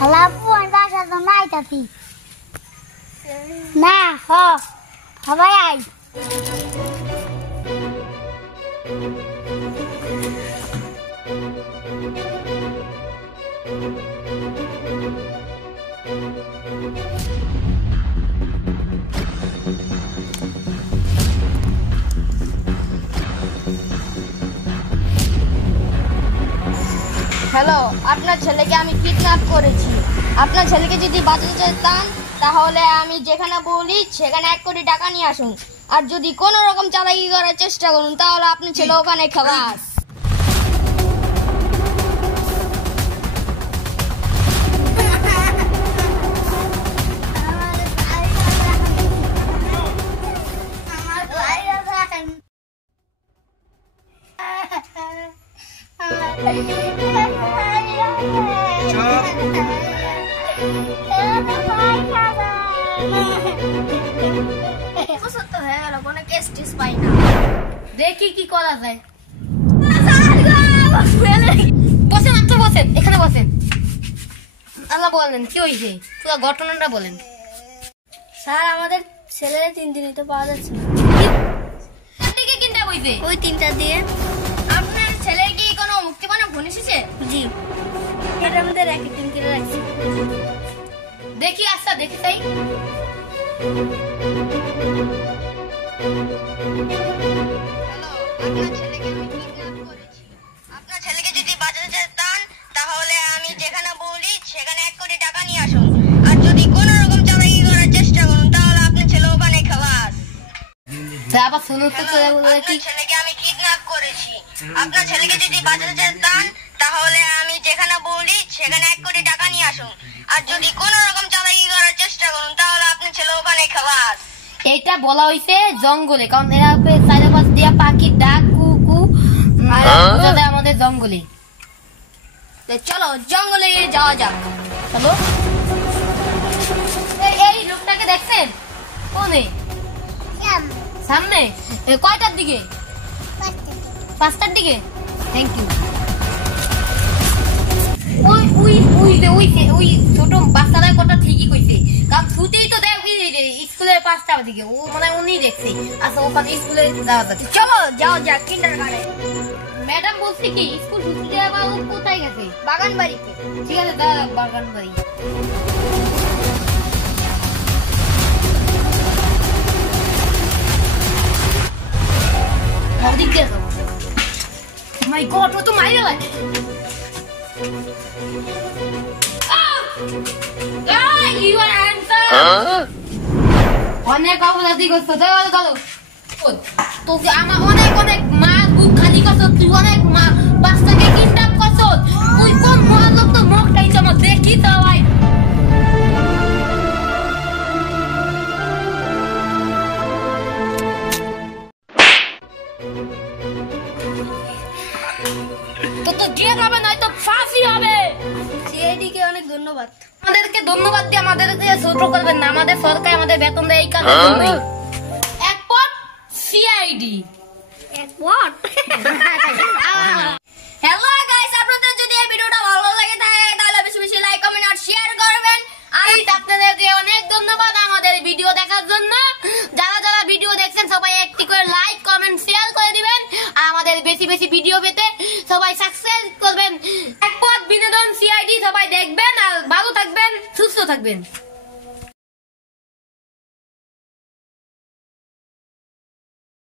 Halapu anda sa nai tati. Na ho. Habai ai. Hello, আপনার ছেলেকে আমি kidnap করেছি। আপনার ছেলেকে যদি বাঁচাতে চান তাহলে আমি যেখানে বলি সেখানে 1 কোটি টাকা নিয়ে আসুন, আর যদি কোনো রকম চালাকি করার চেষ্টা করুন তাহলে আপনার ছেলে ওখানে খালাস। দেখি কি করা যায়। বসেন, আপনি বসেন, এখানে বসেন। আল্লাহ বলেন কি হয়েছে, পুরো ঘটনাটা বলেন। স্যার, আমাদের ছেলের 3 দিনই তো পাওয়া যাচ্ছে না। দিকে কিনতে বইছে ওই 3টা দিয়ে। আপনার ছেলে কি কোনো মুক্তিপণে ফোন এসেছে? জি, এটা আমাদের র্যাকেটিং করে রাখছি। দেখি, আচ্ছা দেখি তাই। আপনার ছেলেকে আমি কিডন্যাপ করেছি। আপনার ছেলেকে যদি বাঁচাতে চান তাহলে আমি যেখানে বলি সেখানে 1 কোটি টাকা নিয়ে আসুন, আর যদি কোনো রকম চালাকি করার চেষ্টা করুন তাহলে আপনার ছেলে ওখানে খালাস। আবার শুনুন তো, আপনার ছেলেকে আমি কিডন্যাপ করেছি। আপনার ছেলেকে যদি বাঁচাতে চান তাহলে আমি যেখানে বলি সেখানে 1 কোটি টাকা নিয়ে আসুন, আর যদি কোনো রকম চালাকি করার চেষ্টা করুন তাহলে আপনার ছেলে ওখানে খালাস। এটা বলা হয়েছে জঙ্গলে, কারণ এরা চারিপাশ দিয়া পাখির ডাক কু কু আমাদের জঙ্গলে। চলো জঙ্গলে যাওয়া যাক। চলো। এই লোকটাকে দেখছেন? কোনে? সামনে। কয়টার দিকে? 5টার দিকে। Thank you. ওই ছোট বাচ্চাদের কথা ঠিকই কইছে, কারণ ছুটেই তো দেখ স্কুলের 5টার দিকে। ও মানে উনি দেখছে। আচ্ছা, ওখানে স্কুলে যাওয়া যাচ্ছে। চলো যাও যাক কিন্ডারগার্টেন। ম্যাডাম বলছে কি স্কুল ছুটি দেওয়া ও কোথায় গেছে? বাগান বাড়িতে। ঠিক আছে, দাঁড়া, বাগান বাড়ি। ওদিক দিয়ে যাও। মাই গড, ও তো মাইরা লাগে। অনেক অপরাধী করছো, তোকে আমার অনেক অনেক মা বুক খালি করছো, তুই অনেক মা বাচ্চাকে কিডন্যাপ করছো, তুই কোন মহালোক তো মুখটাই চমক দেখি তো ভাই। তো জেল হবে, নয়তো ফাঁসি হবে। সিআইডিকে অনেক ধন্যবাদ। আমাদেরকে ধন্যবাদ দিয়ে আমাদেরকে ছোট করবেন না, আমাদের সরকার আমাদের বেতন দেয় এই কাজের জন্যই। এক পট সিআইডি। হ্যালো গাইস, আপনাদের যদি এই ভিডিওটা ভালো লাগে থাকে তাহলে বেশি বেশি লাইক, কমেন্ট আর শেয়ার করবেন। আর আপনাদেরকে অনেক ধন্যবাদ আমাদের ভিডিও দেখার জন্য। যারা যারা ভিডিও দেখছেন সবাই একটি করে লাইক, কমেন্ট, শেয়ার করে দিবেন। আর আমাদের বেশি বেশি ভিডিও পেতে সবাই সাবস্ক্রাইব করবেন। এক পট বিনোদন সিআইডি সবাই দেখবেন, আর ভালো থাকবেন, সুস্থ থাকবেন।